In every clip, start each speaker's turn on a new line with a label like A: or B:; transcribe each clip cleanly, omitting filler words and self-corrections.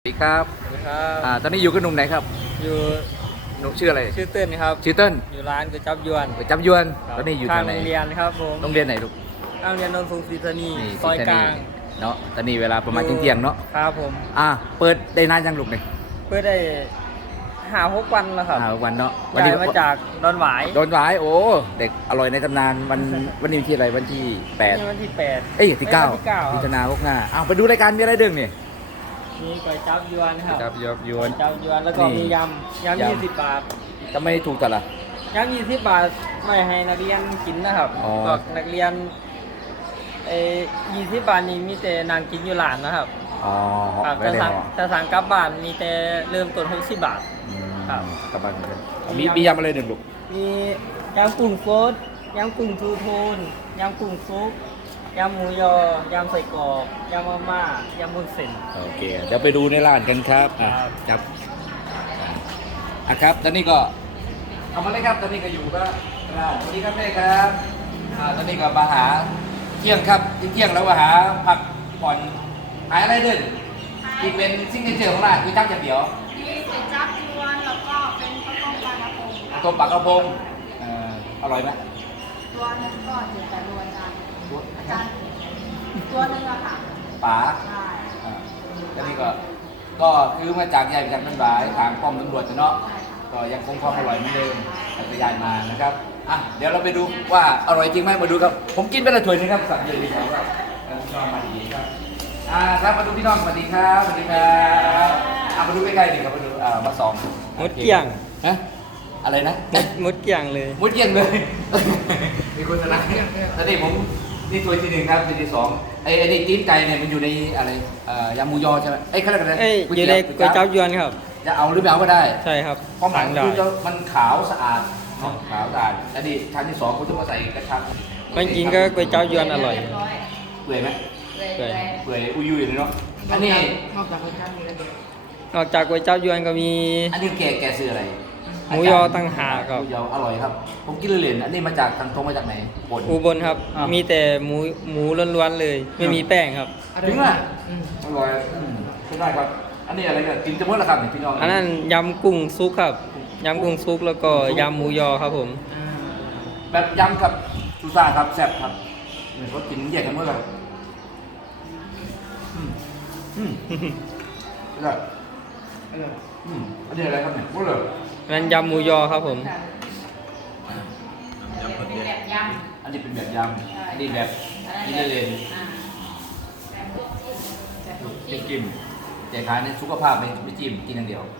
A: สวัสดีครับ
B: สวัสดีครับ
A: ตอนนี้อยู่กับหนุ่มไหนครับ
B: อยู่
A: หนุ่มชื่ออะไร
B: ชื่อเต้นครับ
A: ชื่อเติ้ล
B: อยู่ร้านก๋วยจั๊บยวน
A: ก๋วยจับยวน
B: ครับ
A: ตอนนี้อยู่
B: ข้า
A: ทาง งไหน
B: โรงเรียนครับผม
A: โรงเรียนไหนลูก
B: ข้างโรงเรียนนนทรงศรีธานี
A: นี่
B: ซอยกลาง
A: เนาะตอนนี้เวลาประมาณเที่ยงๆเนาะ
B: ครับผม
A: เปิดได้นานยังลูกเนี่ย
B: เพื่อได้6 วันแล้วครับ
A: วันเนาะ
B: ย้ายมาจากดอนหวาย
A: โดนหวายโอ้เด็กอร่อยในตำนานวันนี้ที่อะไรวันที่8
B: นี่วันที่8
A: เอ้ยที่9
B: วันที่9
A: มิถุนา65ไปดูรายการมีอะไรเด้งเนี่ย
B: มีก๋วยจั๊บยวนครับ
A: จับยวน
B: จั๊บยวนแล้วก็
A: นี่
B: มียำ20 บาท
A: จะไม่ถูกแต่ละ
B: ยำ20 บาทไม่ให้นักเรียนกินนะครับ
A: อ๋อ
B: บอกนักเรียน20 บาทนี้มีแต่นางกินอยู่หลานนะครับ
A: อ๋อ
B: ครับ
A: ไม่ได้ห่อ
B: แต่สั่งกลับบ้านมีแต่เริ่มต้น60 บาท ครับ
A: กลับบ้านเหมือนกันมียำอะไรหนึ่งลูก
B: มียำกุ้งโฟดยำกุ้งทูโทนยำกุ้งซุปยำหมูยอยำใส่กรอกยำมาม่ายำบุญเส้น
A: โอเคเดี๋ยวไปดูในร้านกันครับครับครับตอนนี้ก็เอามาเลยครับตอนนี้ก็อยู่ก็ร้านสวัสดีครับแม่ครับตอนนี้ก็มาหาเที่ยงครับเที่ยงแล้วมาหาผักผ่อนหาอะไรเด่นที่เป็นซิกเนเจอร์ของร้านคือจั๊บอย่างเดียว
C: มีก๋วยจั๊บยวนแล้วก็เป็นข้าวต้มปลากระพงค่ะ
A: ต้มปลากระพงอร่อยไหม
C: ตัวหนึงก็7 8 โลอาจารย์ตัวหนึงอะค่ะ
A: ป๋า
C: ใช่
A: ตอนนี้ก็คือมาจากใหญ่ไปจากนันบายทางป้อมตำรวจเนาะ
C: ใช่ค่ะ
A: ก็ยังคงความอร่อยเหมือนเดิมจักรยานมานะครับเดี๋ยวเราไปดูว่าอร่อยจริงไหมมาดูครับ ผมกินไปละถ้วยนึงครับสั่งเยอะดีครับพี่น้องมาดีครับครับมาดูพี่น้องสวัสดีครับสวัสดีครับมาดูใกล้ๆดิครับมาดูมาสอง
B: มดเกี่ยง
A: ฮะอะไรนะ
B: มดเกี่ยงเลย
A: มุดเยี่ยงเลย มีคนชนะตอนนี้ผมนี่ถ้วยที่ 1ครับถ้วยที่ 2ไอ้นี่ตีนไก่เนี่ยมันอยู่ในอะไรยำหมูยอใช่ไหมเขาเรียกอะไรนะ
B: อยู่ในก๋วยจั๊บยวนครับ
A: จะเอาหรือไม่เอาก็ได้
B: ใช่ครับ
A: ความหมาย
B: สั่งได้
A: คือมันขาวสะอาดเนาะขาวสะอาดอันนี้ชั้นที่ 2คุณจะมาใส่กระชัง
B: มันกินก็ก๋วยจั๊บยวนอร่อย
C: เรีบร้อย
A: เปื่อยไหม
C: เปื่อย
A: เปื่อยอุยยุยเลยเนาะอันนี้
C: นอกจากก๋วยจั๊บมีอะไรเดียวน
B: อกจากก๋วยจั๊บยวนก็มี
A: อันนี้แกซื้ออะไร
B: หมูยอตั้งหากครับ
A: หมูยออร่อยครับผมกินเล่นๆอันนี้มาจากทางตรงมาจากไหนบน
B: อุบลครับ มีแต่หมูล้วนๆเลย ไม่มีแป้งครับ
A: ถึงอ่ะอร่อยใช่ได้ครับ อันนี้อะไรเนี่ยกินจะหมดแล้วครับเนี่ยพี่น้อง
B: อันนั้นยำกุ้งซุปครับยำกุ้งซุปแล้วก็ยำหมูยอครับผม
A: แบบยำกับซูซ่าครับแซ่บครับเนี่ยเขากินแยกกันหมดเลยใช่อันนี้อะไรครับเนี่ยหมดเลย
B: นั้นยำหมูยอครับผม
C: เป็นแบบย
A: อันนี้เป็นแบบยำอันนี้แบบ
C: ำ
A: กินเล่น
C: แบบลวกจิ้มแบบลวก
A: ๆ
C: จิ้ม
A: กินแต่ขายในสุขภาพไม่จิ้มกินอย่างเดียว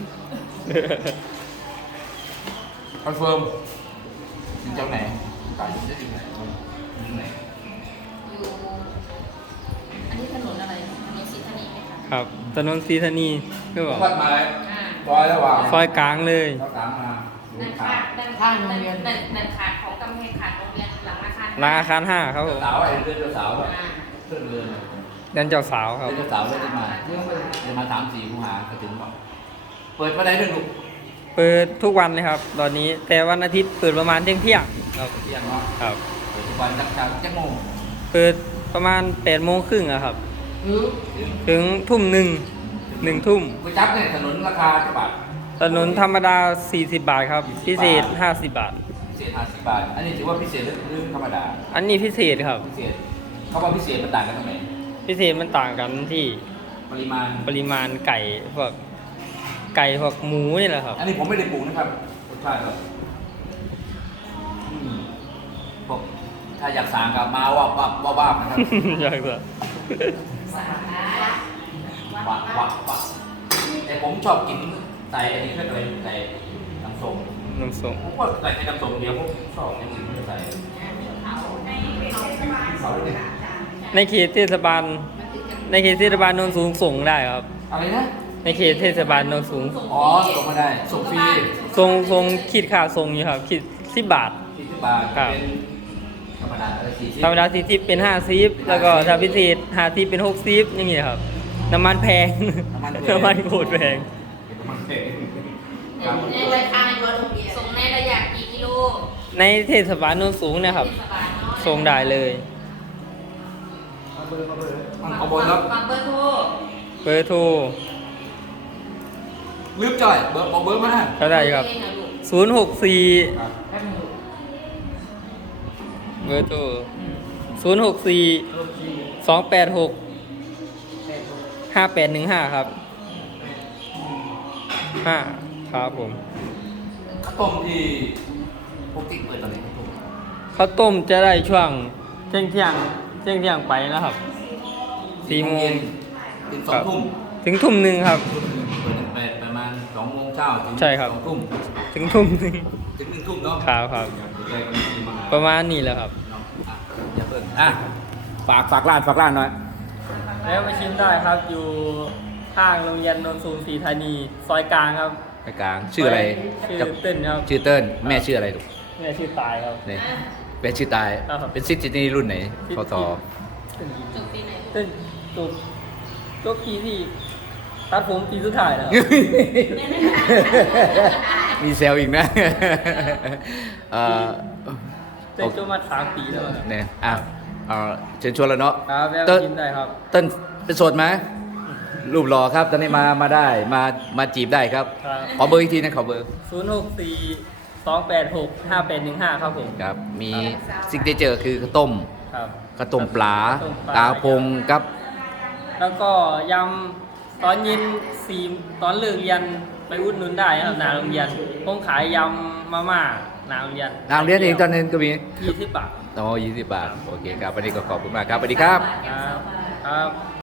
A: คอนเฟิร์มเป็นเจ้าไหนตายอยู่ที่ไหนอยู่ไหน
C: อยู่อันนี้ถนนอะไรถนนศรีธานีไหมคะ
B: ครับถนนศรีธานีคือบอก
A: วัดไม้
C: อ่า
A: ซอยระหว่าง
B: ซอยกลางเลย
A: เราตามมาดู
C: นั่น
A: ขา
C: ขาดนั่นขาดนั่นขาดของกำแพงขาดโรงเรียนหลังอาคาร
B: ร้านอาคาร5ครับผม
A: สาวไอ้เรื่องสาวอะ
C: อ่า
A: เพื่อนเรือน
B: เดินเจ้าสาวครับ
A: เรื่องสาวเรื่องมาเดี๋ยวมา3-4ผู้หาก็ถึงบอกเปิดมาได้ด้วยลูก
B: เปิดทุกวันเลยครับ ตอนนี้แต่วันอาทิตย์เปิดประมาณเที่ยงครับ
A: เที่ยงเนาะ
B: ครับ
A: เปิดทุกวันจักโมง
B: เปิดประมาณ8:30อะครับ ถึงทุ่ม1ทุ่ม
A: ไปจับเนี่ยถนนราคาจะบาท
B: ถนนธรรมดา40 บาทครับ พิเศษ50 บาท
A: พิเศษ50 บาท อันนี้ถือว่าพิเศษหรือธรรมดา
B: อันนี้พิเศษครับ
A: พิเศษเขาว่าพิเศษมันต่างกันตรงไหน
B: พิเศษมันต่างกันที่
A: ปริมาณ
B: ปริมาณไก่พวกหมูนี่แหละครับ
A: อันนี้ผมไม่ได้ปรุงนะครับรสชาติก็ผมถ้าอยากสั่งกับมาว่านะครับ
B: อยากจะ
C: สาขา
A: ว่าแต่ผมชอบกินใส่อันนี้ก็เลยใส่น้ำส้ม
B: น้ำส้ม
A: ผมก็ใส่ในน้ำส้มเดียวผมชอบอย่างอื่นไม่ได้ใส่
C: เขาในเขาสบาย
A: ใส่เลย
B: ในเขตเทศบาลในเขตเทศบาลโนนสูงส่งได้ครับ
A: อะไรนะ
B: ในเขตเทศบาลโนนสูง
A: อ๋อส่งมาได้ส่งฟรี
B: ส่งคิดค่าส่งอยู่ครับคิด10 บาท
A: 40 บาท
B: ครับ
A: เป็นธรรมดาอะไร40
B: ธรรมดา40เป็น50แล้วก็ถ้าพิเศษ50เป็น60อย่างเงี้ยครับ น้ำมันแพง น้ำมันโคตรแพง
A: น้ำมันแพงครับ
C: ในราคาส่งในระยะกี่กิโล
B: ในเทศบาลโนนสูงเนะครับ
C: เทศบาลเนาะ
B: ส่งได้เลย
A: เอาบนแล้ว
C: ฝากเบอร์โทร
B: เบอร์โทร
A: ลืมจ่อยเบอร์บอกเบอร์มา
B: เขาได้ครับ 064เบอร์โทร064 286 5815 ครับ5ครับผม
A: ข้าวต้มที่พวกกิ๊กเปิดตอนไหนครับผม
B: ข้าวต้มจะได้ช่วงเที่ยงไปนะครับ4 โมง
A: ถึง2 ทุ่ม
B: ถึงทุ่มหนึ่งครับ
A: เปิดไปประมาณ2 โมงเช้าถึง
B: ใช่ครับ
A: 2 ทุ่ม
B: ถึงทุ่มหนึ่ง
A: ถึง1 ทุ่มเนาะ
B: ครับ
A: ใจก็มีมา
B: ประมาณนี้แหละครับ
A: อย่าเพิ่งฝากร้านหน่อย
B: แล้วมาชิมได้ครับอยู่ข้างโรงเรียนนนทสูงศรีธานีซอยกลางครับ
A: ไปกลางชื่ออะไร
B: ชื่อเต้นครับ
A: ชื่อเติ้ลแม่ชื่ออะไรลูก
B: แม่ชื่อตายครับ
A: เนี่ยเป็นชื่อตาย
B: ครับ
A: เป็นซิตินี่รุ่นไหนพศ
C: จบปีไหน
B: เต้นจบปีที่ตัดผมปีสุดท้ายแล้ว
A: มีเซลอีกนะ
B: เต้นจบมา3 ปีแล้วครับ
A: เนี่ยเชิญชวนแล้วเนาะ
B: ครับแล้ว
A: เติ้ล
B: ชิมได้ครับ
A: เติ้ลเป็นโสดไหมรูปหล่อครับ ตอนนี้มาได้มาจีบได้ครับ
B: ครับ
A: ขอเบอร์อีกทีนะขอเบอร์
B: 064 286 5815 ครับผม
A: ครับ มีซิกเนเจอร์คือข้าวต้ม
B: ครับ
A: ข้าวต้มปลา
B: ข้าวต้ม
A: ตาพงกับ
B: แล้วก็ยำตอนเย็น4ตอนเลิกเรียนไปอุดหนุนได้ครับหนาโรงเรียนผมขายยำมาม่าหนาโรงเรียน
A: นางเรียนเองตอนนั้นก็มี
B: 20 บาท
A: อ๋อ20 บาท โอเคครับ วันนี้ก็ขอบคุณมากครับ สวัสดีครับ
B: ครับ